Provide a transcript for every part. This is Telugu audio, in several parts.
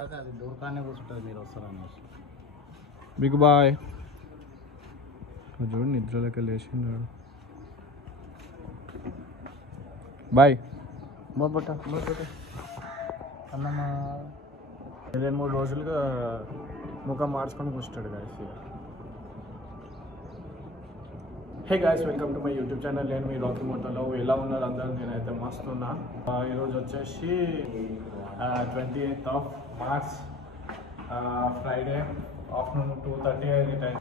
అది దూరకానే కూర్చుంటుంది మీరు వస్తారనేసి. బిగ్ బాయ్ చూడు నిద్రలోకి లేచినాడు. బాయ్ మొబ్బట అన్నమ్మ 2-3 రోజులుగా ముఖం మార్చుకొని కూర్చుంటాడు guys. Hey guys, welcome to my YouTube channel. నేను మీ రాకీ మోటోలో. ఎలా ఉన్నారు అందరూ? నేనైతే మస్తు ఉన్నా. ఈరోజు వచ్చేసి 28th of March, Friday afternoon 2:30 అయ్యే టైం.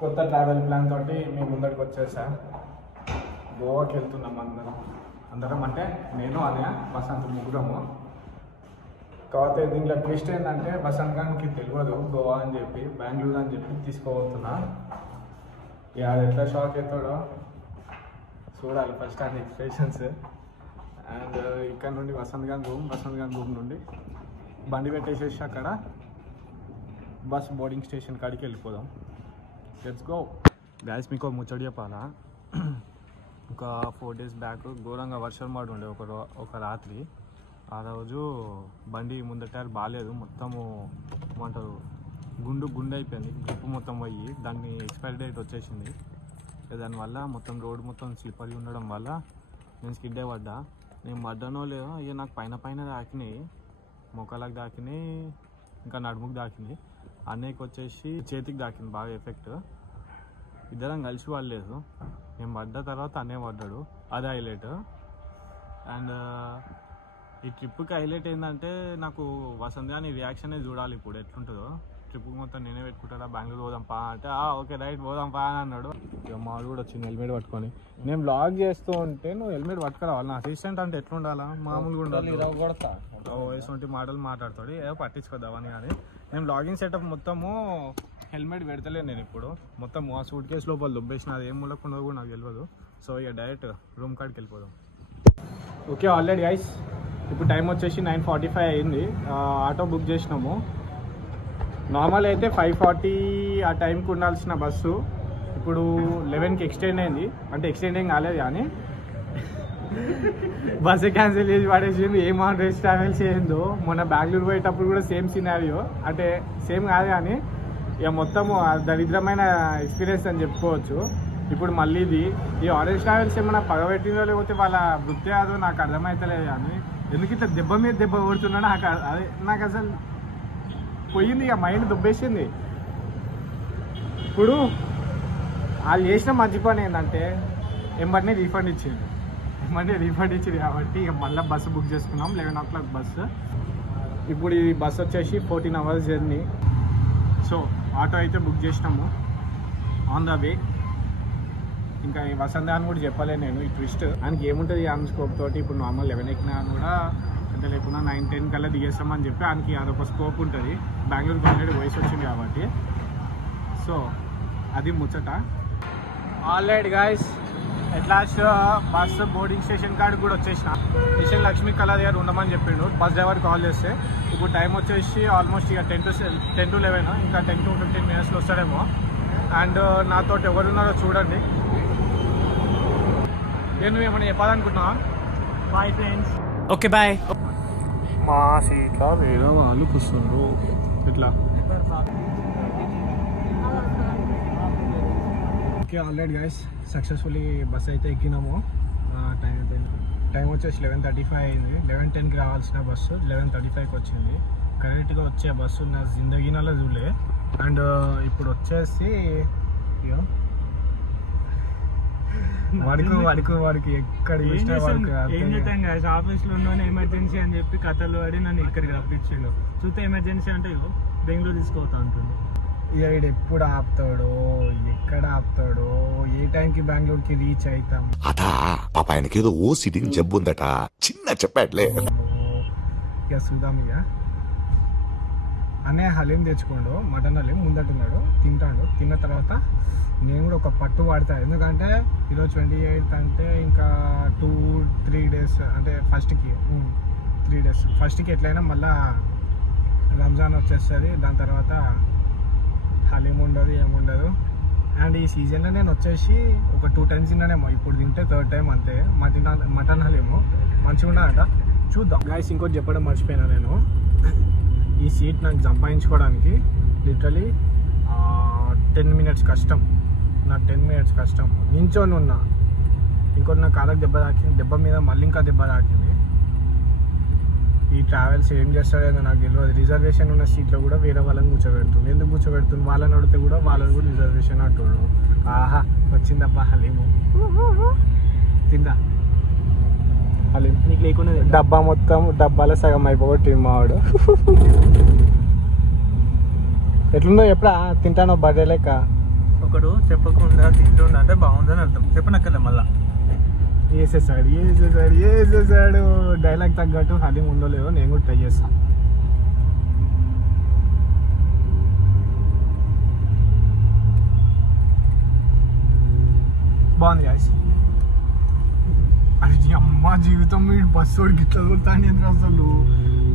కొత్త ట్రావెల్ ప్లాన్ తోటి మీ ముందరికి వచ్చేసా. గోవాకి వెళ్తున్నాం అందరం అంటే నేను అనే బసంత్ ముగ్గురము. కాకపోతే దీంట్లో ట్విస్ట్ ఏంటంటే బసంత్ ఖాన్కి తెలియదు గోవా అని చెప్పి, బెంగళూరు అని చెప్పి తీసుకోబోతున్నా. ఇక అది ఎట్లా షాక్ అవుతాడో చూడాలి ఫస్ట్ ఆయన ఎక్స్ప్రెషన్స్. అండ్ ఇక్కడ నుండి బసంత్ ఖాన్ రూమ్ నుండి బండి పెట్టేసేసి అక్కడ బస్ బోర్డింగ్ స్టేషన్ కాడికి వెళ్ళిపోదాం. Let's go. గాయస్ మీకు ముచ్చడి చెప్పాలా, ఒక 4 days బ్యాక్ ఘోరంగా వర్షం పడి ఉండే ఒక రాత్రి. ఆ రోజు బండి ముందట బాగాలేదు, మొత్తము ఏమంటారు గుండు అయిపోయింది, గ్రిప్ మొత్తం పోయి దాన్ని ఎక్స్పైరీ డేట్ వచ్చేసింది. దానివల్ల మొత్తం రోడ్ మొత్తం స్లిప్పరీ ఉండడం వల్ల నేను స్కిడ్ అయి పడ్డా. నేను పడ్డానో లేదో ఇక నాకు పైన దాకినాయి, మొక్కలకు దాకినాయి, ఇంకా నడుముకు దాకినాయి. అన్నయ్యకి వచ్చేసి చేతికి దాకింది బాగా ఎఫెక్ట్. ఇద్దరం కలిసి పడలేదు, నేను పడ్డ తర్వాత అన్నయ్య పడ్డాడు. అది హైలైట్. అండ్ ఈ ట్రిప్కి హైలైట్ ఏంటంటే నాకు వసంత్ గాని రియాక్షన్ చూడాలి ఇప్పుడు ఎట్లుంటుందో. ట్రిప్కి మొత్తం నేనే పెట్టుకుంటా, బెంగళూరు పోదాం పా అంటే ఓకే రైట్ పోదాం పా అని అన్నాడు. ఇక మాడు కూడా వచ్చింది హెల్మెట్ పట్టుకొని. నేను బ్లాగ్ చేస్తూ ఉంటే నువ్వు హెల్మెట్ పట్టుకురావాలి. నా అసిస్టెంట్ అంటే ఎట్లుండాలా, మామూలుగా ఉండాలి. వయసు మాటలు మాట్లాడతాడు, ఏదో పట్టించుకోద్దామని. కానీ నేను బ్లాగింగ్ సెటప్ మొత్తము హెల్మెట్ పెడతలేను నేను ఇప్పుడు. మొత్తం ఆ సూట్ కేసు లోపల దుబ్బేసిన, అది ఏం మూలకుండా కూడా నాకు తెలియదు. సో ఇక డైరెక్ట్ రూమ్ కాడికి వెళ్ళిపోదాం. ఓకే ఆల్రెడీ గైస్, ఇప్పుడు టైం వచ్చేసి 9:45 అయింది. ఆటో బుక్ చేసినాము. నార్మల్ అయితే 5:40 ఆ టైంకి ఉండాల్సిన బస్సు ఇప్పుడు 11కి ఎక్స్టెండ్ అయింది. అంటే ఎక్స్టెండ్ ఏం కాలేదు కానీ బస్సు క్యాన్సిల్ చేసి పడేసింది. ఏం రేస్ ట్రావెల్స్ ఏందో. మొన్న బెంగళూరు పోయేటప్పుడు కూడా సేమ్ సినారియో, అంటే సేమ్ కాదు కానీ ఇక మొత్తము దరిద్రమైన ఎక్స్పీరియన్స్ అని చెప్పుకోవచ్చు. ఇప్పుడు మళ్ళీ ఈ ఆరెంజ్ ట్రావెల్స్ ఏమన్నా పగబెట్టిందో లేకపోతే వాళ్ళ వృత్తి అదో నాకు అర్థమవుతలేదు. కానీ ఎందుకు ఇట్లా దెబ్బ మీద దెబ్బ కొడుతున్నాడో అదే నాకు అసలు పోయింది. ఇక మైండ్ దుబ్బేసింది. ఇప్పుడు వాళ్ళు చేసిన మంచి పని ఏంటంటే ఎంబడిని రీఫండ్ ఇచ్చింది కాబట్టి ఇక మళ్ళీ బస్సు బుక్ చేసుకున్నాం. 11 o'clock బస్సు. ఇప్పుడు ఈ బస్సు వచ్చేసి 14 hours జర్నీ. సో ఆటో అయితే బుక్ చేసినాము, ఆన్ ద వే. ఇంకా ఈ వసంత్ అని కూడా చెప్పలే నేను ఈ ట్విస్ట్. ఆయనకి ఏముంటుంది ఆన్ స్కోప్ తోటి. ఇప్పుడు నార్మల్ 11 ఎక్కినా కూడా అంటే లేకుండా 9-10 కల్లా దిగేస్తామని చెప్పి ఆయనకి అదొక స్కోప్ ఉంటుంది. బెంగళూరుకి ఆల్రెడీ వయసు వచ్చింది కాబట్టి. సో అది ముచ్చట. Already guys at last bus boarding station కాడికి కూడా వచ్చేసిన. మిషన్ లక్ష్మీ కళ దగ్గర ఉండమని చెప్పిండు బస్ డ్రైవర్ కాల్ చేస్తే. ఇప్పుడు టైం వచ్చేసి ఆల్మోస్ట్ ఇక 10 to 11, ఇంకా 10 to 15 minutes వస్తాడేమో. అండ్ నాతో ఎవరున్నారో చూడండి. నేను ఏమైనా చెప్పాలనుకుంటున్నా. Bye friends. Okay bye. మా సీట్లో వేరే వాళ్ళు కూర్చున్నారు ఇట్లా. Okay already guys successfully bus అయితే ఎక్కినాము. టైం వచ్చేసి 11:35 అయింది. 11:10కి రావాల్సిన బస్సు 11:35కి వచ్చింది. కరెక్ట్గా వచ్చే బస్సు నా జిందగీనాలో చూడలే. అండ్ ఇప్పుడు వచ్చేసి వాడికి ఎక్కడ ఆఫీస్ లో ఉన్నాను ఎమర్జెన్సీ అని చెప్పి కథలు పడి నన్ను ఇక్కడికి రప్పించాడు. చూస్తే ఎమర్జెన్సీ అంటే బెంగళూరు తీసుకోతా అంటుంది. ఇక వీడు ఎప్పుడు ఆపుతాడో, ఎక్కడ ఆపుతాడో, ఏ టైంకి బెంగళూరుకి రీచ్ అవుతాం. పాప ఆయనకి ఏదో ఓ సిటింగ్ జబ్బు ఉందట, చిన్న చెప్పాట్లే. ఇక చూద్దాం. ఇక అనే హలీం తెచ్చుకోండు, మటన్ హలీం ముందట్టున్నాడు, తింటాడు. తిన్న తర్వాత నేను కూడా ఒక పట్టు వాడతా. ఎందుకంటే ఈరోజు 28th అంటే ఇంకా 2-3 days, అంటే ఫస్ట్కి 3 days. ఫస్ట్కి ఎట్లయినా మళ్ళా రంజాన్ వచ్చేస్తుంది. దాని తర్వాత హలీం ఉండదు, ఏముండదు. అండ్ ఈ సీజన్లో నేను వచ్చేసి ఒక 2 times తిన్నానేమో. ఇప్పుడు తింటే 3rd time అంతే. మటన్ హలీము మంచిగా ఉన్నదట. చూద్దాం. గాయస్ ఇంకోటి చెప్పడం మర్చిపోయినా నేను. ఈ సీట్ నాకు సంపాదించుకోవడానికి లిటరలీ 10 minutes కష్టం. నా 10 minutes కష్టం నించొని ఉన్నా. ఇంకోటి నా కాళ్ళకి దెబ్బ తాకింది, దెబ్బ మీద మళ్ళీ ఇంకా దెబ్బ తాకింది. ఈ ట్రావెల్స్ ఏం చేస్తాడో నాకు తెలియదు. రిజర్వేషన్ ఉన్న సీట్లో కూడా వేరే వాళ్ళని కూర్చోబెడుతుంది. ఎందుకు కూర్చోబెడుతుంది? వాళ్ళని అడిగితే కూడా వాళ్ళని కూడా రిజర్వేషన్ అంటున్నాడు. ఆహా వచ్చిందబ్బా హలీము. తిందా హలీం నీకు లేకుండా డబ్బా మొత్తం డబ్బాలో సగం అయిపోగొట్టి మావాడు. ఎట్లుందో ఎప్పుడా తింటానో బర్త్డే లెక్క. ఒకడు చెప్పకుండా తింటుండ అంటే బాగుందని అర్థం. చెప్పనక్కర్లే మళ్ళా వేసేసాడు. డైలాగ్ తగ్గట్టు హలీం ఉందో లేదో నేను కూడా ట్రై చేస్తాను. బాగుంది గాయ్స్. అది అమ్మ జీవితం వీడు బస్సు గిట్లా దొరుకుతాను అసలు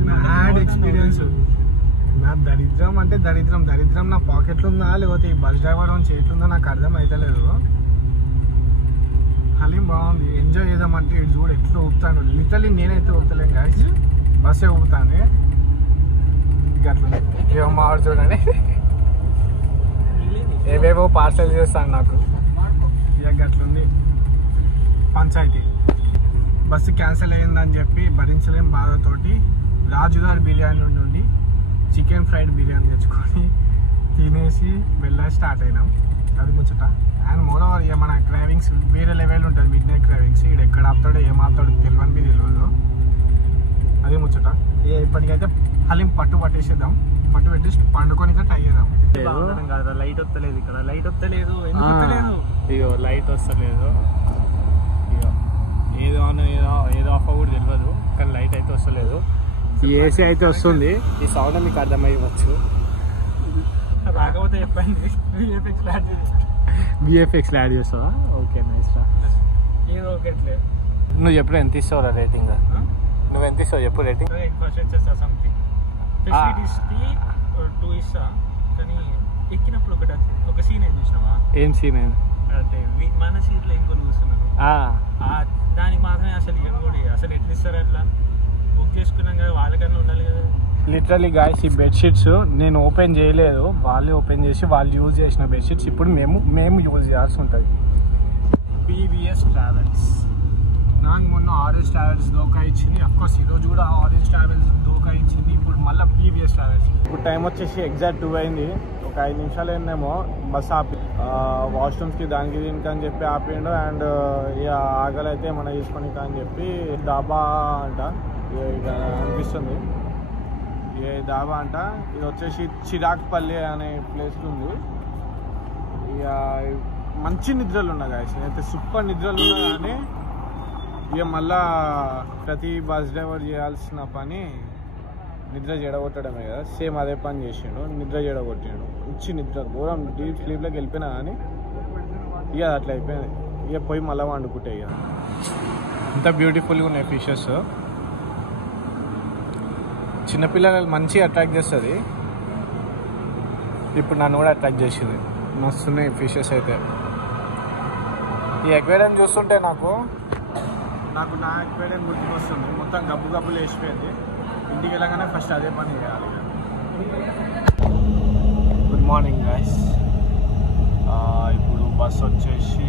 మ్యాడ్ ఎక్స్పీరియన్స్. నా దరిద్రం అంటే దరిద్రం నా పాకెట్లో ఉందా లేకపోతే ఈ బస్ డ్రైవర్ చేట్లుందో నాకు అర్థం అవుతలేదు. హలీం బాగుంది, ఎంజాయ్ చేద్దామంటే ఇటు చూడు ఎట్లా ఊపుతాను. లిటరలీ నేనైతే ఊపుతలేను గాయస్, బస్సే ఊపుతాను. ఇక అట్లా ఏమో మావాడు చూడండి ఏవేవో పార్సల్ చేస్తాను నాకు. ఇక అట్లుంది పంచాయతీ. బస్సు క్యాన్సిల్ అయ్యిందని చెప్పి భరించలేని బాధతోటి రాజుగారి బిర్యానీ నుండి చికెన్ ఫ్రైడ్ బిర్యానీ తెచ్చుకొని తినేసి స్టార్ట్ అయినాం. అది ముచ్చట. అండ్ మోరోవర్ ఇక మన క్రావింగ్స్ వేరే లెవెల్ ఉంటుంది. మిడ్ నైట్ క్రావింగ్స్ ఇక్కడ ఎక్కడ ఆపుతాడో ఏం ఆపుతాడో తెలియదు. అది ముచ్చట. ఇప్పటికైతే హలీం పట్టేసేద్దాం. పట్టు పెట్టేసి పండుకొని ట్రై చేద్దాం. లైట్ వస్తలేదు ఇక్కడ, లైట్ వస్తలేదు. ఇగో లైట్ వస్తలేదు. ఇగో ఏదో ఆన్ ఏదో ఆఫ్ కూడా తెలియదు, కానీ లైట్ అయితే వస్తలేదు. ఈ ఏసీ అయితే వస్తుంది. ఈ సౌండ్ మీకు అర్థమయ్యవచ్చు. రాకపోతే చెప్పండి, విఎఫ్ఎక్స్ యాడ్ చేస్తావా? ఓకే నైస్ రా. ఏదో ఒకట్లేదు. నువ్వు ఎప్పుడు ఎంత ఇస్తావురా రేటింగ్? నువ్వు ఎంత ఇస్తావు చెప్పు రేటింగ్? ఫస్ట్ వచ్చేస్తా సంథింగ్ ఫెసిలిటీస్కి 2 ఇస్తా. కానీ ఎక్కినప్పుడు ఒక సీన్ ఏం చూసినావా? ఏం సీన్? అంటే మన సీట్లో ఇంకొని కూర్చున్నారు, దానికి మాత్రమే అసలు ఏం కూడా అసలు ఎట్లా ఇస్తారు? అట్లా బుక్ చేసుకున్నాం కదా, వాళ్ళకన్నా ఉండాలి కదా. లిటరలీ గాయ్స్ ఈ బెడ్షీట్స్ నేను ఓపెన్ చేయలేదు, వాళ్ళే ఓపెన్ చేసి వాళ్ళు యూజ్ చేసిన బెడ్షీట్స్ ఇప్పుడు మేము యూజ్ చేయాల్సి ఉంటుంది. పీవీఎస్ ట్రావెల్స్ నాకు మొన్న ఆరెంజ్ ట్రావెల్స్ దోకా ఇచ్చింది. అఫ్కోర్స్ ఈరోజు కూడా ఆరెంజ్ ట్రావెల్స్ దోకా ఇచ్చింది. ఇప్పుడు మళ్ళీ పీవీఎస్ ట్రావెల్స్. ఇప్పుడు టైం వచ్చేసి ఎగ్జాక్ట్ 2 అయింది. ఒక 5 నిమిషాలు అయిందేమో. బస్ ఆపి వాష్రూమ్స్కి దానికి దీనికి అని చెప్పి ఆపిండు. అండ్ ఇక ఆకలి అయితే మన తీసుకొని అని చెప్పి డాబా అంట ఇక అనిపిస్తుంది. ఏ డాబా అంట ఇది వచ్చేసి చిరాక్పల్లి అనే ప్లేస్ ఉంది. ఇక మంచి నిద్రలు ఉన్నా గాయస్, నేనైతే సూపర్ నిద్రలు ఉన్నా. కానీ ఇక మళ్ళా ప్రతి బస్ డ్రైవర్ చేయాల్సిన పని నిద్ర చెడగొట్టడమే కదా. సేమ్ అదే పని చేసిండు, నిద్ర చెడగొట్టిండు. మంచి నిద్ర ఘోరం డీప్ స్లీప్లోకి వెళ్ళిపోయినా కానీ ఇక అట్లా అయిపోయింది. ఇక పోయి మళ్ళీ వండుకుంటే ఇక ఇంత బ్యూటిఫుల్గా ఉన్నాయి ఫిషెస్. చిన్నపిల్లలు మంచిగా అట్రాక్ట్ చేస్తుంది. ఇప్పుడు నన్ను కూడా అట్రాక్ట్ చేసింది. మస్తున్నాయి ఫిషెస్ అయితే. ఈ ఎక్వేరియం చూస్తుంటే నాకు నా ఎక్వేరియం గుర్తుకొస్తుంది. మొత్తం గబ్బులు వేసిపోయింది. ఇంటికి వెళ్ళగానే ఫస్ట్ అదే పని చేయాలి. Good morning guys. ఇప్పుడు బస్ వచ్చేసి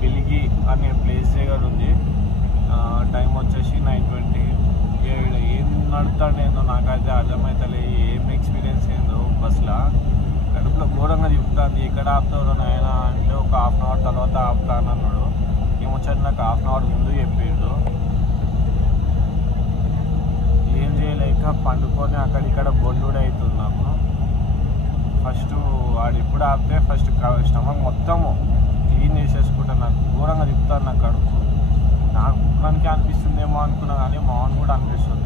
బిల్గి అనే ప్లేస్ దగ్గర ఉంది. టైం వచ్చేసి 9:20. ఏం నడుతాడేందో నాకైతే అర్థమవుతలే. ఏం ఎక్స్పీరియన్స్ ఏందో బస్లో కడుపులో ఘోరంగా చెప్తుంది. ఎక్కడ ఆపుతారు నాయన అంటే ఒక 1/2 hour తర్వాత ఆపుతాను అన్నాడు. ఏమొచ్చాడు నాకు 1/2 hour ముందు చెప్పిండు. ఏం చేయలేక పండుకొని అక్కడిక్కడ బొల్లుడు అవుతుంది నాకు. ఫస్ట్ వాడు ఎప్పుడు ఆపితే ఫస్ట్ స్టమక్ మొత్తము క్లీన్ చేసేసుకుంటాను. నాకు ఘోరంగా చెప్తాను నాకు కడుపు. నాకు ముఖానికి అనిపిస్తుందేమో అనుకున్నా కానీ మౌన్ కూడా అనిపిస్తుంది.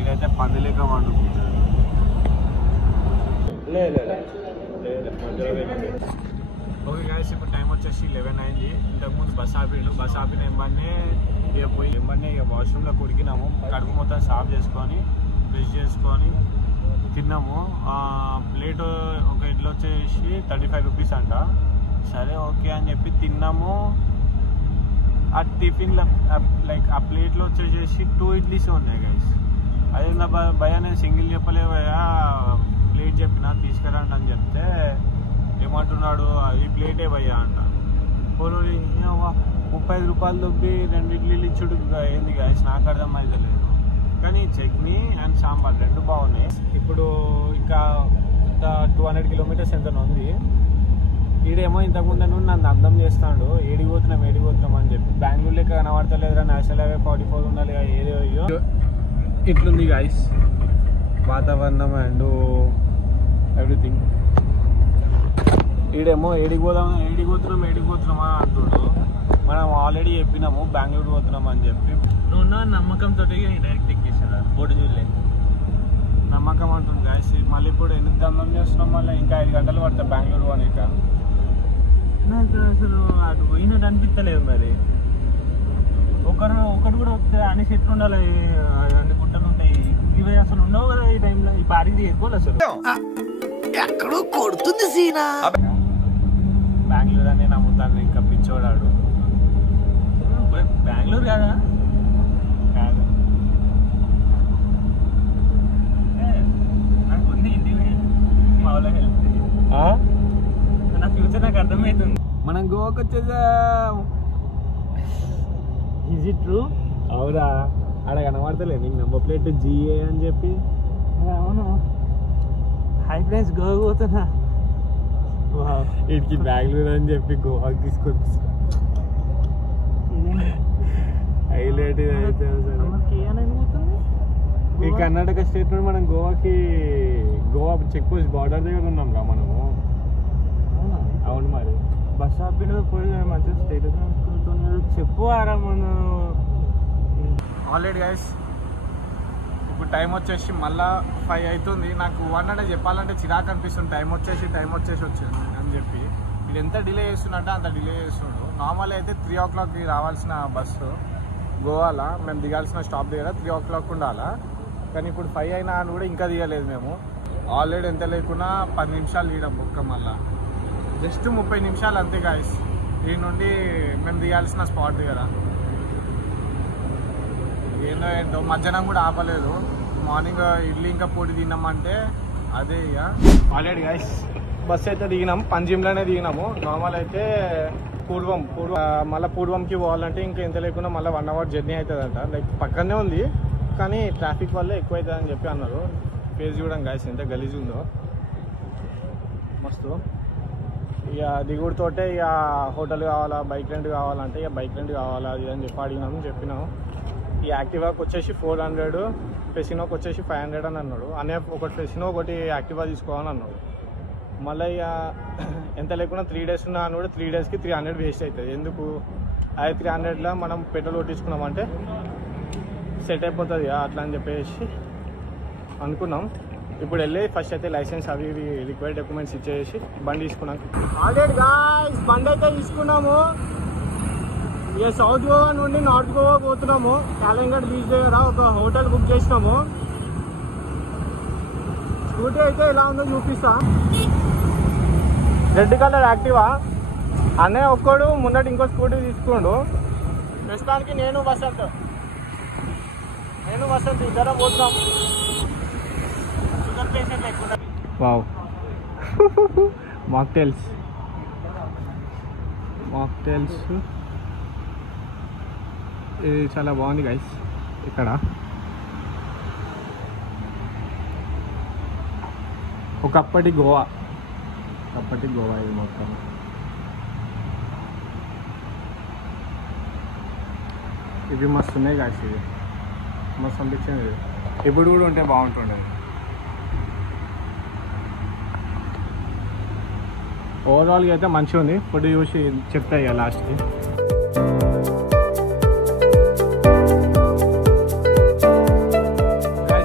ఇదైతే పందిలేక వండుకుంటుంది. ఓకే గాయస్, ఇప్పుడు టైం వచ్చేసి 11 అయింది. ఇంతకుముందు బస్ ఆపిన ఎంబన్నే ఇక పోయి ఇక వాష్రూమ్లో కొడికినాము. కడుపు మొత్తం సాఫ్ చేసుకొని బ్రష్ చేసుకొని తిన్నాము. ప్లేట్ ఒక ఇడ్లీ వచ్చేసి 35 రూపీస్ అంట. సరే ఓకే అని చెప్పి తిన్నాము. ఆ టిఫిన్లో లైక్ ఆ ప్లేట్లో వచ్చేసేసి 2 ఇడ్లీస్ ఉన్నాయి గైస్. అదే భయ నేను సింగిల్ చెప్పలే భయ ప్లేట్ చెప్పిన తీసుకురండి అని చెప్తే ఏమంటున్నాడు ఈ ప్లేటే భయ అంట. పోనీ 35 రూపాయలు దొబ్బి 2 ఇడ్లీలు ఇచ్చుడు ఏంది గాయస్ నాకు అర్థం అయితే లేదు. కానీ చట్నీ అండ్ సాంబార్ 2 బాగున్నాయి. ఇప్పుడు ఇంకా 200 కిలోమీటర్స్ ఎంత ఉంది. ఈడేమో ఇంతకుముందు నన్ను అర్థం చేస్తాడు ఏడిపోతున్నాం అని చెప్పి. బెంగళూరు లెక్క కనబడతలేదురా, నేషనల్ హైవే 44 ఉండాలి ఏరియో. ఇట్లుంది గాయస్ వాతావరణం అండ్ ఎవ్రీథింగ్. ఈడేమో ఏడిపోతున్నామా అంటుడు. మనం ఆల్రెడీ చెప్పినాము బెంగళూరు పోతున్నాం అని చెప్పి. నువ్వు నమ్మకంతో డైరెక్ట్ ఎక్కేసారా బోర్డు చూడలే. నమ్మకం అంటుంది గాయస్. మళ్ళీ ఇప్పుడు ఎందుకు దండం చేస్తున్నాం, మళ్ళీ ఇంకా 5 గంటలు పడతాయి బెంగళూరు అనేక. నాకు అసలు అటు పోయినట్టు అనిపించలేదు. మరి ఒకటి కూడా వస్తే అనేసి ఎట్లు ఉండాలి, అన్ని గుట్టలు ఉంటాయి ఇవి అసలు ఉండవు కదా ఈ టైంలో. ఈ పార్టీ చేసుకోవాలి అసలు ఎక్కడో కొడుతుంది సీనా. బెంగళూరు అని నమ్ముతాను ఇంకా పిచ్చోడాడు. బెంగళూరు కాదా కాదు నాకు ఉంది ఇంటికి మా వాళ్ళ హెల్త్ నా ఫ్యూచర్ నాకు అర్థమవుతుంది. మనం గోవాకి వచ్చేసాం. Is it true? అవురా ఆడ కనబడతలే నీకు నంబర్ ప్లేట్ GA అని చెప్పి. అవును హై ప్రైస్ గోవా పోతున్నా. వీటికి బెంగళూరు అని చెప్పి గోవాకి తీసుకొని హైలైట్ అయితే ఈ కర్ణాటక స్టేట్ నుండి మనం గోవా చెక్ పోస్ట్ బార్డర్ దగ్గర ఉన్నాం రా మనము. అవును మరి బస్ ఆపిన పోయి మంచిగా స్టేటస్ చెప్పు ఆరామను. ఆల్రెడీ గైస్ ఇప్పుడు టైం వచ్చేసి మళ్ళా 5 అవుతుంది. నాకు 1 అంటే చెప్పాలంటే చిరాకు అనిపిస్తుంది. టైం వచ్చేసి వచ్చింది అని చెప్పి. ఇది ఎంత డిలే చేస్తున్నట్టే అంత డిలే చేస్తుండు. నార్మల్ అయితే 3 o'clockకి రావాల్సిన బస్సు గోవాలో మేము దిగాల్సిన స్టాప్ దగ్గర 3 o'clock ఉండాలా. కానీ ఇప్పుడు 5 అయినా అని కూడా ఇంకా దిగలేదు మేము. ఆల్రెడీ ఎంత లేకున్నా 10 నిమిషాలు తీయడం బుక్క. మళ్ళా జస్ట్ 30 నిమిషాలు అంతే గాయస్ దీని నుండి మేము దిగాల్సిన స్పాట్ దగ్గర. ఏంటో మధ్యాహ్నం కూడా ఆపలేదు. మార్నింగ్ ఇడ్లీ ఇంకా పొడి తిన్నామంటే అదే ఇక. ఆల్రెడీ గైస్ బస్ అయితే దిగినాం, పంజిమ్లోనే దిగినాము. నార్మల్ అయితే పూర్వం మళ్ళీ పూర్వంకి పోవాలంటే ఇంకా ఎంత లేకుండా మళ్ళీ 1 hour జర్నీ అవుతుందంట. లైక్ పక్కనే ఉంది కానీ ట్రాఫిక్ వల్ల ఎక్కువ అవుతుంది అని చెప్పి అన్నారు. ఫేస్ చూడండి గైస్ ఎంత గలీజ్ ఉందో మస్తు. ఇక దిగుడుతోటే ఇక హోటల్ కావాలా, బైక్ రెంట్ కావాలంటే ఇక బైక్ రెంట్ కావాలా అది అని చెప్పి చెప్పినాము. ఈ యాక్టివాకి వచ్చేసి 400, ఫెసినోకి వచ్చేసి 500 అని అన్నాడు. అనే ఒకటి ఫెసినో ఒకటి యాక్టివా తీసుకోవాలని అన్నాడు. మళ్ళీ ఇక ఎంత లేకుండా 3 days ఉన్నా అని కూడా 3 daysకి 300 వేస్ట్ అవుతుంది. ఎందుకు అది 300లో మనం పెట్రోల్ కొట్టించుకున్నామంటే సెట్ అయిపోతుంది అట్లా అని చెప్పేసి అనుకున్నాం. ఇప్పుడు వెళ్ళి ఫస్ట్ అయితే లైసెన్స్ అవి ఇవి రిక్వైర్డ్ డాక్యుమెంట్స్ ఇచ్చేసి బండి తీసుకున్నాం. ఆల్రెడీ గాయ్స్ బండి అయితే తీసుకున్నాము. ఇక సౌత్ గోవా నుండి నార్త్ గోవా పోతున్నాము. కాలింగడ్ బీచ్ దగ్గర ఒక హోటల్ బుక్ చేసినాము. స్కూటీ అయితే ఎలా ఉందో చూపిస్తా. Red colour Activa. అన్నయ్య ఒక్కడు ముందటి ఇంకో స్కూటీ తీసుకుండు. ప్రస్తుతానికి నేను వసంత్ ఇద్దరం పోతున్నాం. షుగర్ పేషెంట్ లేకుండా. వావ్ మాక్టైల్స్ ఇది చాలా బాగుంది గైస్. ఇక్కడ ఒకప్పటి గోవా ఇది మొత్తం. ఇవి మస్తు ఉన్నాయి గైస్. ఇది మస్తు అనిపించింది. ఇప్పుడు కూడా ఉంటే బాగుంటుండేది. ఓవరాల్గా అయితే మంచిగా ఉంది. ఫుడ్ చూసి చెప్తాయి ఇక లాస్ట్కి.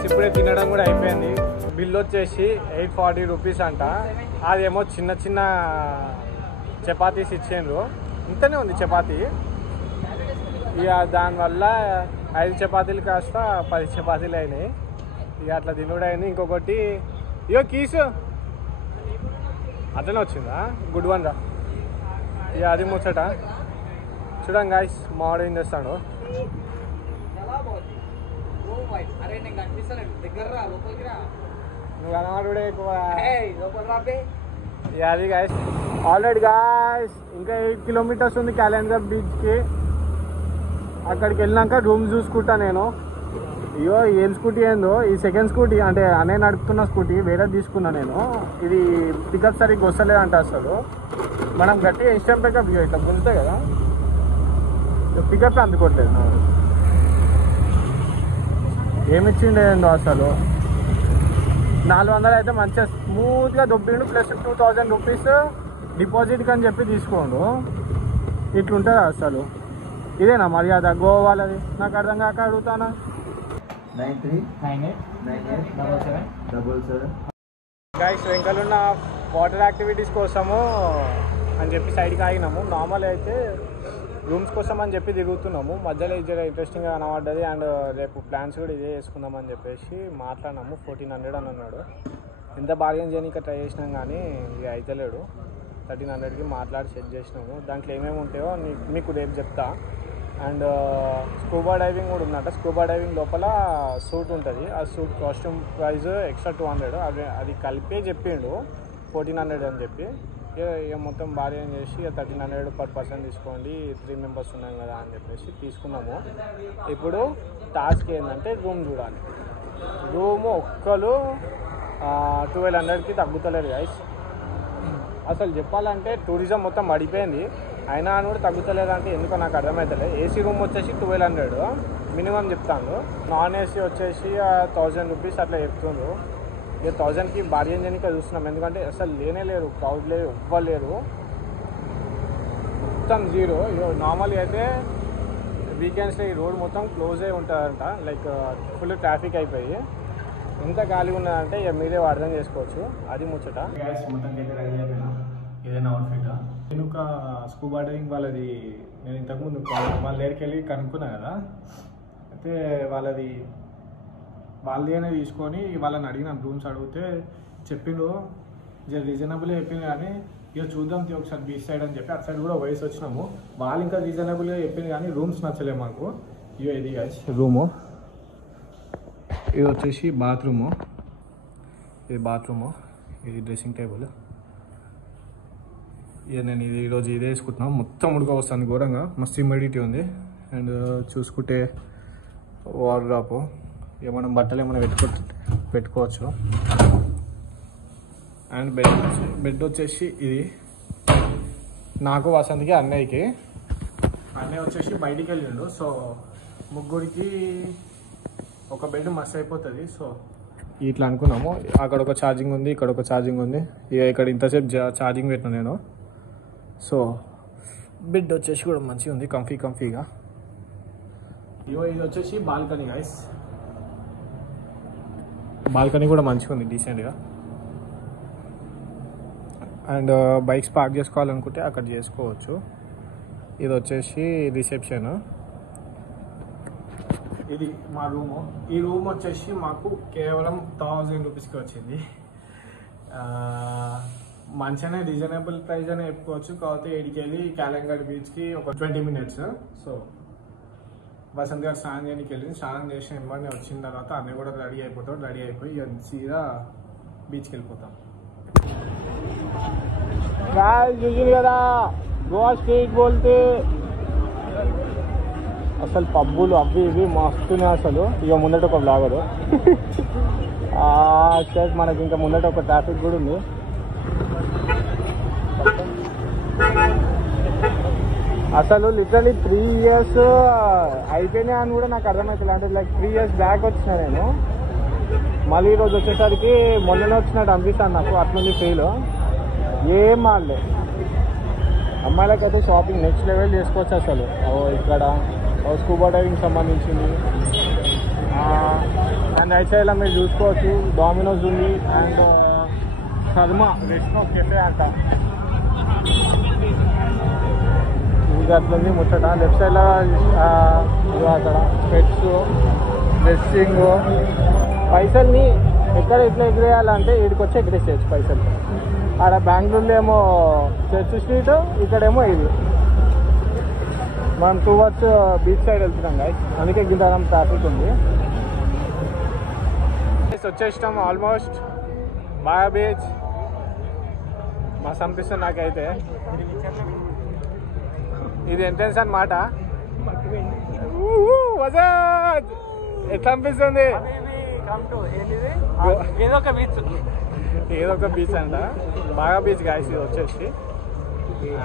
ఇప్పుడే తినడం కూడా అయిపోయింది. బిల్ వచ్చేసి 840 రూపీస్ అంట. అదేమో చిన్న చిన్న చపాతీస్ ఇచ్చిండ్రు. ఇంతనే ఉంది చపాతీ. ఇక దానివల్ల 5 చపాతీలు కాస్త 10 చపాతీలు అయినాయి. ఇక అట్లా తినుడు అయింది. ఇంకొకటి ఇగో కీసు అట్లనే వచ్చిందా, గుడ్ వన్ రా. ఇక అది ముచ్చట. చూడండి గాయ్స్ మా వాడు ఏం చేస్తాడు. నువ్వు కనవాడు ఎక్కువ అది గాయస్ ఆల్రెడీ గాయస్ ఇంకా 8 కిలోమీటర్స్ ఉంది క్యాలెండర్ బీచ్కి. అక్కడికి వెళ్ళినాక రూమ్ చూసుకుంటా నేను. అయ్యో ఏం స్కూటీ ఏందో, ఈ సెకండ్ స్కూటీ అంటే అన్నయ్య నడుపుతున్న స్కూటీ వేరే తీసుకున్నా నేను. ఇది పికప్ సరిగ్గా వస్తలేదు అంట. అసలు మనం గట్టిగా ఇన్స్టెంట్ పికప్ ఇట్లా గుంజుతాయి కదా, పికప్ అందుకోవట్లేదు. ఏమిచ్చిండే ఏందో అసలు. 400 అయితే మంచిగా స్మూత్గా దొబ్బిండు. ప్లస్ 2000 రూపీస్ డిపాజిట్కి అని చెప్పి తీసుకోండు. ఇట్లుంటుంది అసలు. ఇదేనా మర్యాద గోవా వాళ్ళది? నాకు అర్థం కాక అడుగుతానా. 93989777. గైస్ వెంకలున్న వాటర్ యాక్టివిటీస్ కోసము అని చెప్పి సైడ్కి ఆగినాము. నార్మల్ అయితే రూమ్స్ కోసం అని చెప్పి తిరుగుతున్నాము. మధ్యలో ఇది ఇంట్రెస్టింగ్గా కనబడ్డది. అండ్ రేపు ప్లాన్స్ కూడా ఇదే వేసుకుందాం అని చెప్పేసి మాట్లాడినాము. 1400 అని అన్నాడు. ఎంత బార్గెన్ చేయడానికి ట్రై చేసినాం కానీ ఇక అయితలేడు. 1300కి మాట్లాడి సెట్ చేసినాము. దాంట్లో ఏమేమి ఉంటాయో మీకు రేపు చెప్తా. అండ్ స్కూబా డైవింగ్ కూడా ఉందంట. స్కూబా డైవింగ్ లోపల సూట్ ఉంటుంది. ఆ సూట్ కాస్ట్యూమ్ ప్రైస్ ఎక్స్ట్రా 200. అది కలిపే చెప్పిండు 1400 అని చెప్పి. ఇక మొత్తం బార్గెన్ చేసి 1300 per person తీసుకోండి, 3 మెంబర్స్ ఉన్నాం కదా అని చెప్పేసి తీసుకున్నాము. ఇప్పుడు టాస్క్ ఏంటంటే రూమ్ చూడాలి. రూమ్ ఒక్కరు 1200కి తగ్గుతలేరు గైస్. అసలు చెప్పాలంటే టూరిజం మొత్తం మడిపోయింది. అయినా అని కూడా తగ్గుతలేదు అంటే ఎందుకో నాకు అర్థమవుతలేదు. ఏసీ రూమ్ వచ్చేసి 1200 మినిమం చెప్తాను. నాన్ ఏసీ వచ్చేసి 1000 రూపీస్ అట్లా చెప్తుండ్రు. ఇక 1000కి బార్గెన్ చేయడానికి చూస్తున్నాం. ఎందుకంటే అసలు లేనే లేరు, క్రౌడ్ లేదు, ఇవ్వలేరు, మొత్తం జీరో. నార్మల్గా అయితే వీకెండ్స్లో ఈ రోడ్ మొత్తం క్లోజ్ అయి ఉంటుందంట. లైక్ ఫుల్ ట్రాఫిక్ అయిపోయి ఎంత ఖాళీ ఉన్నదంటే ఇక మీరే అర్థం చేసుకోవచ్చు. అది ముచ్చట. గ్యాస్ మొత్తానికి అయితే రెడీ అయిపోయినా. ఇదేనా అవుట్ఫిట్. నేను ఒక స్కూబా డైవింగ్ వాళ్ళది నేను ఇంతకుముందు వాళ్ళ దగ్గరికి వెళ్ళి కనుక్కున్నా కదా. అయితే వాళ్ళదేనే తీసుకొని వాళ్ళని అడిగినాను. రూమ్స్ అడిగితే చెప్పిండు రీజనబుల్ చెప్పింది. కానీ ఇక చూద్దాం ఒకసారి బీచ్ సైడ్ అని చెప్పి అటు సైడ్ కూడా వయసు వచ్చినాము. వాళ్ళు ఇంకా రీజనబుల్గా చెప్పింది కానీ రూమ్స్ నచ్చలేము మాకు. ఇక ఇది రూము. ఇది వచ్చేసి బాత్రూము. ఇది బాత్రూము, ఇది డ్రెస్సింగ్ టేబుల్. ఇక నేను ఈరోజు ఇదే వేసుకుంటున్నాను. మొత్తం ఉడక వస్తుంది ఘోరంగా. మస్తు హ్యూమిడిటీ ఉంది. అండ్ చూసుకుంటే వార్డ్రోబ్, ఇక మనం బట్టలు ఏమైనా పెట్టుకోవచ్చు. అండ్ బెడ్ వచ్చేసి ఇది నాకు, వసంత్కి, అన్నయ్యకి. అన్నయ్య వచ్చేసి బయటికి వెళ్ళిండు. సో ముగ్గురికి ఒక బెడ్ మస్తు అయిపోతుంది. సో ఇట్లా అనుకున్నాము. అక్కడ ఒక ఛార్జింగ్ ఉంది, ఇక్కడ ఒక ఛార్జింగ్ ఉంది. ఇక ఇక్కడ ఇంతసేపు ఛార్జింగ్ పెట్టినా నేను. సో బెడ్ వచ్చేసి కూడా మంచిగా ఉంది, కంఫీగా. ఇది వచ్చేసి బాల్కనీ గైస్. బాల్కనీ కూడా మంచిగా ఉంది, డీసెంట్గా. అండ్ బైక్స్ పార్క్ చేసుకోవాలనుకుంటే అక్కడ చేసుకోవచ్చు. ఇది వచ్చేసి రిసెప్షన్. ఇది మా రూము. ఈ రూమ్ వచ్చేసి మాకు కేవలం 1000 రూపీస్కి వచ్చింది. మంచిగానే రీజనబుల్ ప్రైస్ అనే చెప్పుకోవచ్చు. కాకపోతే ఏడికి వెళ్ళి క్యాలంగడ్ బీచ్కి ఒక 20 minutes. సో వసంత్ గారు స్నానం చేయడానికి వెళ్ళి స్నానం చేసిన వెంబడి వచ్చిన తర్వాత అన్నీ కూడా రెడీ అయిపోతాడు. రెడీ అయిపోయి సీదా బీచ్కి వెళ్ళిపోతాం. చూసింది కదా గోవా స్ట్రీట్ బోల్తే అసలు పబ్బులు అవి ఇవి మస్తున్నాయి అసలు. ఇక ముందట ఒక బ్లాగరు మనకి ఇంకా ముందట ఒక ట్రాఫిక్ కూడా ఉంది. అసలు లిటరలీ 3 years అయిపోయినాయి అని కూడా నాకు అర్థమవుతుంది. అంటే లైక్ 3 years బ్యాక్ వచ్చిన నేను. మళ్ళీ ఈరోజు వచ్చేసరికి మొన్ననే వచ్చినట్టు అనిపిస్తాను నాకు. అట్లుంది ఫీల్. ఏం మాడలే. అమ్మాయిలకైతే షాపింగ్ నెక్స్ట్ లెవెల్ చేసుకోవచ్చు అసలు. ఇక్కడ స్కూబా డైవింగ్ సంబంధించింది. అండ్ రైట్ సైడ్లో మీరు చూసుకోవచ్చు డామినోస్ ఉంది. అండ్ శర్మ రెస్టారెంట్ కెఫే అంట. ఇది అట్లుంది ముచ్చట. లెఫ్ట్ సైడ్లో అక్కడ స్పెట్స్, డ్రెస్సింగ్. పైసల్ని ఎక్కడ ఎట్లా ఎగిరేయాలంటే వీడికి వచ్చి ఎగిరేసేయచ్చు పైసలు. ఆడ బెంగళూరులో ఏమో చర్చ్ స్ట్రీట్, ఇక్కడేమో ఇది. మనం టువర్డ్స్ బీచ్ సైడ్ వెళ్తున్నాం గాయస్. అందుకే గింతనం ట్రాఫిక్ ఉంది. గాయస్ వచ్చేసినాం ఆల్మోస్ట్ బాగా బీచ్. మస్తు అనిపిస్తుంది నాకైతే. ఇది ఎంట్రన్స్ అన్నమాట. ఎట్లా అనిపిస్తుంది? ఏదో ఒక బీచ్ అంట. బాగా బీచ్ గాయస్ ఇది వచ్చేసి.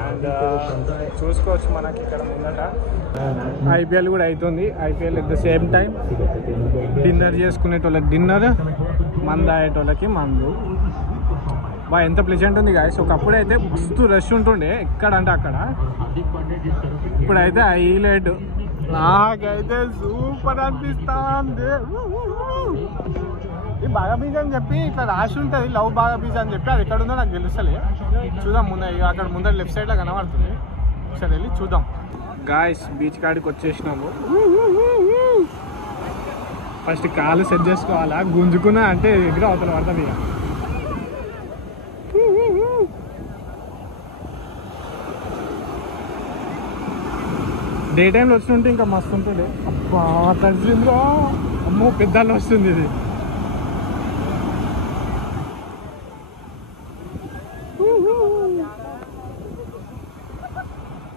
అండ్ చూసుకోవచ్చు మనకి ఇక్కడ ముందట ఐపీఎల్ కూడా అవుతుంది. IPL at the same time dinner చేసుకునేటోళ్ళకి డిన్నర్, మందు తాగేటోళ్ళకి మందు. బాగా ఎంత ప్లెజెంట్ ఉంది గాయస్. ఒకప్పుడు అయితే మస్తు రష్ ఉంటుండే ఎక్కడంటే అక్కడ. ఇప్పుడైతే హైలైట్. నాకైతే సూపర్ అనిపిస్తుంది. ఈ బాగా బీచ్ అని చెప్పి ఇట్లా రాసి ఉంటుంది, లవ్ బాగా బీచ్ అని చెప్పి. అది ఎక్కడ ఉందో నాకు తెలుస్తలే. చూద్దాం ముందు, అక్కడ ముందర లెఫ్ట్ సైడ్లో కనబడుతుంది. ఒకసారి వెళ్ళి చూద్దాం. గాయస్ బీచ్ కాడికి వచ్చేసినాము. ఫస్ట్ కాలు సెట్ చేసుకోవాలా, గుంజుకున్నా అంటే ఎదురు అవతల పడుతుంది. ఇక డే టైంలో వచ్చినట్టు ఇంకా మస్తు ఉంటుంది. అబ్బా తగ్గిందో, అమ్మో పెద్దలు వస్తుంది ఇది.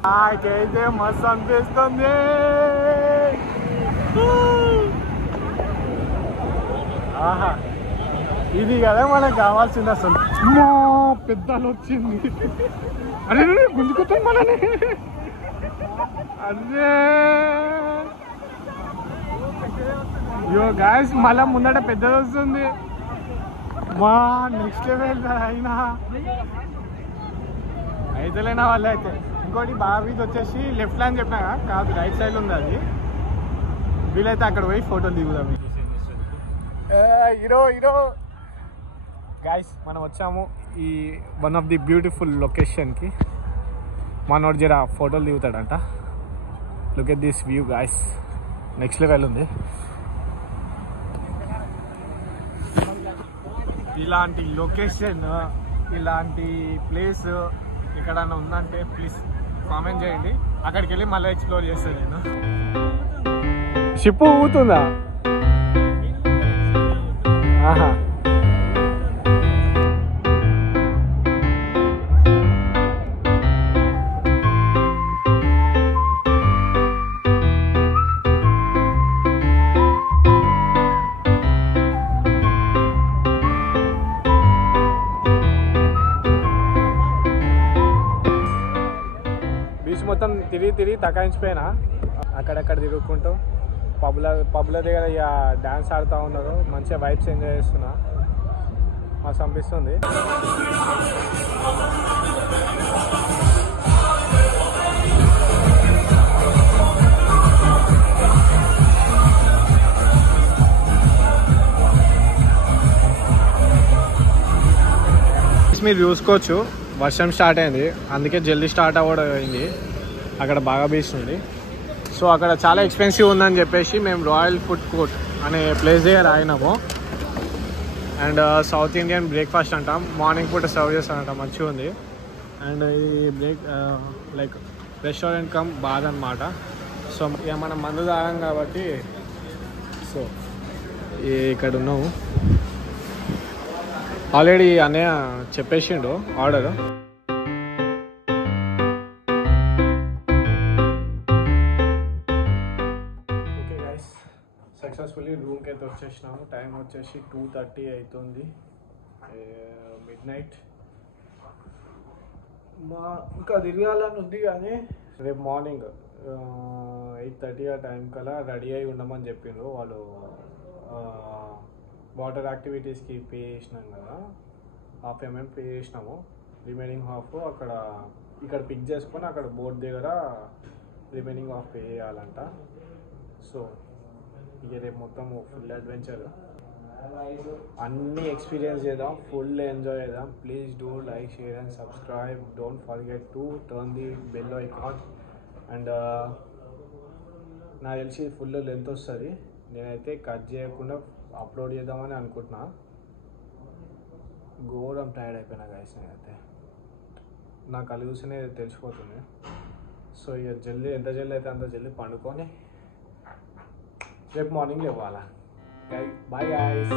నాకైతే మస్తు అనిపిస్తుంది. ఆహా, ఇది కదా మనకు కావాల్సింది. అసలు మా పెద్దలు వచ్చింది. అరే గుంజుకుతుంది మనని. అదే యో గాయస్ మళ్ళా ముందట పెద్దది వస్తుంది. మా నెక్స్ట్ లెవెల్ అయినా అయితేలేనా వాళ్ళు అయితే. ఇంకోటి బాగా బీచ్ వచ్చేసి లెఫ్ట్ లైన్ చెప్పినా కాదు, రైట్ సైడ్ ఉంది అది. వీలైతే అక్కడ పోయి ఫోటోలు దిగుదాం. హీరో గాయస్ మనం వచ్చాము ఈ వన్ ఆఫ్ ది బ్యూటిఫుల్ లొకేషన్కి. మనోడు జర ఫోటోలు దిగుతాడంట. Look at this view guys, next level ఉంది. ఇలాంటి లొకేషన్, ఇలాంటి ప్లేస్ ఎక్కడన్నా ఉందంటే ప్లీజ్ కామెంట్ చేయండి. అక్కడికి వెళ్ళి మళ్ళీ ఎక్స్ప్లోర్ చేస్తాను నేను. షిప్ ఊగుతుందా? ఆహా, మొత్తం తిరిగి తకాయించిపోయినా. అక్కడక్కడ తిరుగుకుంటూ పబ్ల దగ్గర ఇక డ్యాన్స్ ఆడుతూ ఉన్నారు. మంచిగా వైబ్స్ ఎంజాయ్ చేస్తున్నా. మాకు అనిపిస్తుంది. మీరు చూసుకోవచ్చు వర్షం స్టార్ట్ అయింది, అందుకే జల్దీ స్టార్ట్ అవ్వడం అయింది. అక్కడ బాగా బీచ్ ఉంది. సో అక్కడ చాలా ఎక్స్పెన్సివ్ ఉందని చెప్పేసి మేము రాయల్ ఫుడ్ కోర్ట్ అనే ప్లేస్ దగ్గర ఆగినాము. అండ్ సౌత్ ఇండియన్ బ్రేక్ఫాస్ట్ అంటాం, మార్నింగ్ పూట సర్వ్ చేస్తారంట, మంచిగా ఉంది. అండ్ ఈ లైక్ రెస్టారెంట్ కమ్ బార్ అనమాట. సో ఇక మనం మందు తాగాం కాబట్టి సో ఇక్కడ ఉన్నాము. ఆల్రెడీ అన్నయ్య చెప్పేసిండు ఆర్డర్. ఓకే గైస్, సక్సెస్ఫుల్లీ రూమ్కి అయితే వచ్చేసినాము. టైం వచ్చేసి 2:30 అవుతుంది, మిడ్ నైట్. ఇంకా తిరగాలని ఉంది కానీ రేపు మార్నింగ్ 8:30 ఆ టైం కల్లా రెడీ అయి ఉండమని చెప్పిండ్రు వాళ్ళు. వాటర్ యాక్టివిటీస్కి పే చేసినాం కదా, హాఫ్ పేమెంట్ పే చేసినాము. రిమైనింగ్ హాఫ్ ఇక్కడ పిక్ చేసుకొని అక్కడ బోర్డ్ దగ్గర రిమైనింగ్ హాఫ్ పే చేయాలంట. సో ఇక రేపు మొత్తం ఫుల్ అడ్వెంచర్, అన్నీ ఎక్స్పీరియన్స్ చేద్దాం, ఫుల్ ఎంజాయ్ చేద్దాం. Please do like, share and subscribe. Don't forget to turn the bell icon. And నాకు తెలిసి ఫుల్ లెంత్ వస్తుంది, నేనైతే కట్ చేయకుండా అప్లోడ్ చేద్దామని అనుకుంటున్నా. ఘోరం టైర్డ్ అయిపోయినా గైస్, నేనైతే నా కళ్ళు చూసినే తెలిసిపోతుంది. సో ఇక జల్దీ ఎంత జల్దీ అయితే అంత జల్దీ పండుకొని రేపు మార్నింగ్ లేవాలా. Bye guys.